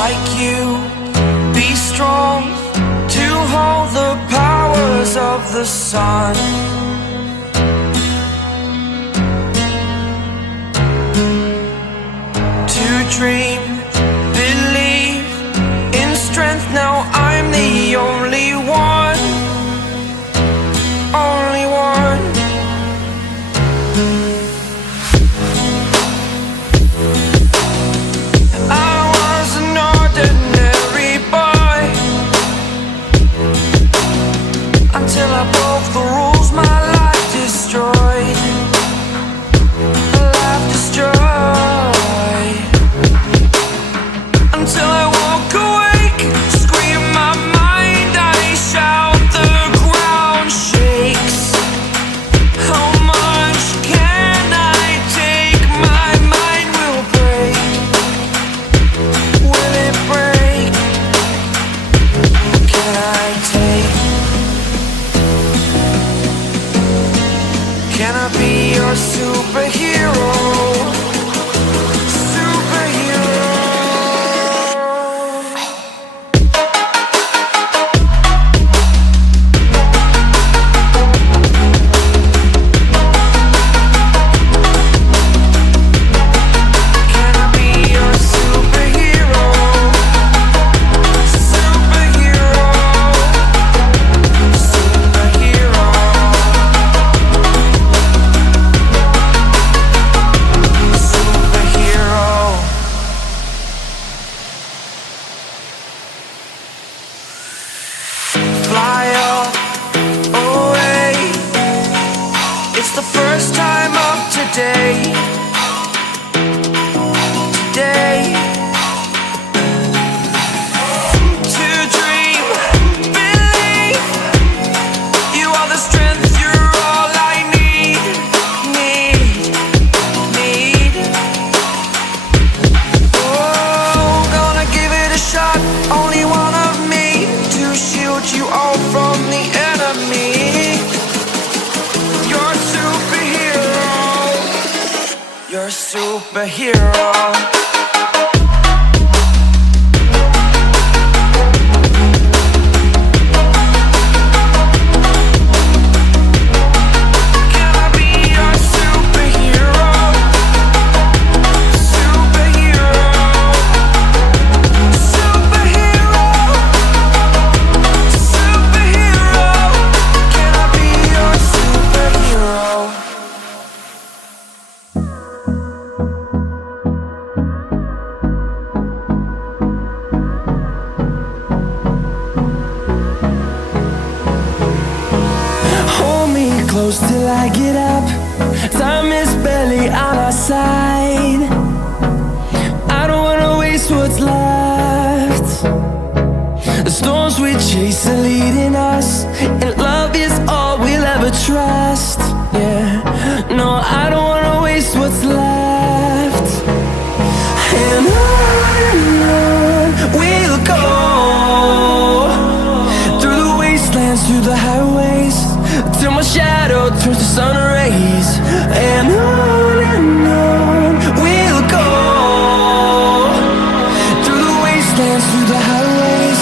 like you, be strong to hold the powers of the sun. To dream, believe in strength. Now I'm the only one, only one. I was an ordinary boy until I broke the rules. My life destroyed, life destroyed. Until I woke awake, scream my mind, I shout, the ground shakes. How much can I take? My mind will break. Will it break? Can I take? Can I be your superhero? Fly up away. It's the first time of today. Today. To dream, believe. You are the strength, you're all I need. Need. Oh, gonna give it a shot. Only one of me to shield you all from the enemy. You're a superhero. You're a superhero. Can I be your superhero? Superhero. Superhero. Superhero. Can I be your superhero? Hold me close till I get up. Time is barely on our side. I don't wanna waste what's left. The storms we chase are leading us, and love is all we'll ever trust. Yeah, no, I don't wanna waste what's left. And on we'll go, through the wastelands, through the highways, till my shadow turns to sun rays. And on we'll go, through the wastelands, through the highways,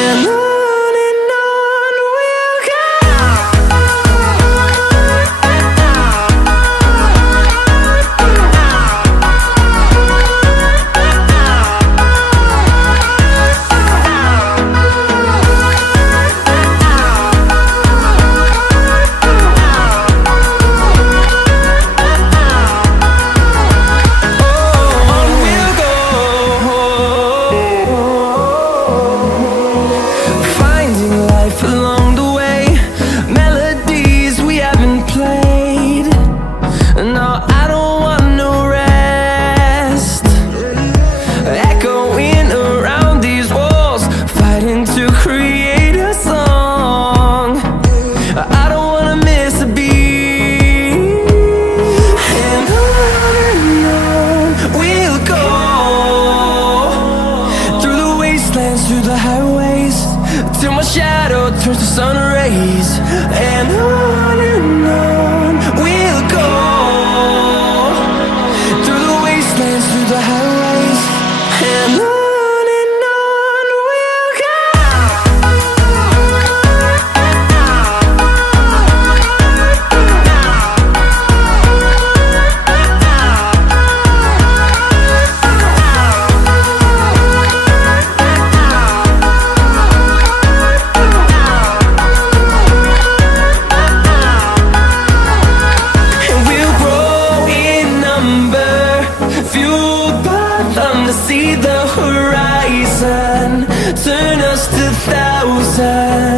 and on we'll go. Turns to sun rays, and on we'll go, through the wastelands, through the highways, and on to see the horizon, turn us to thousands.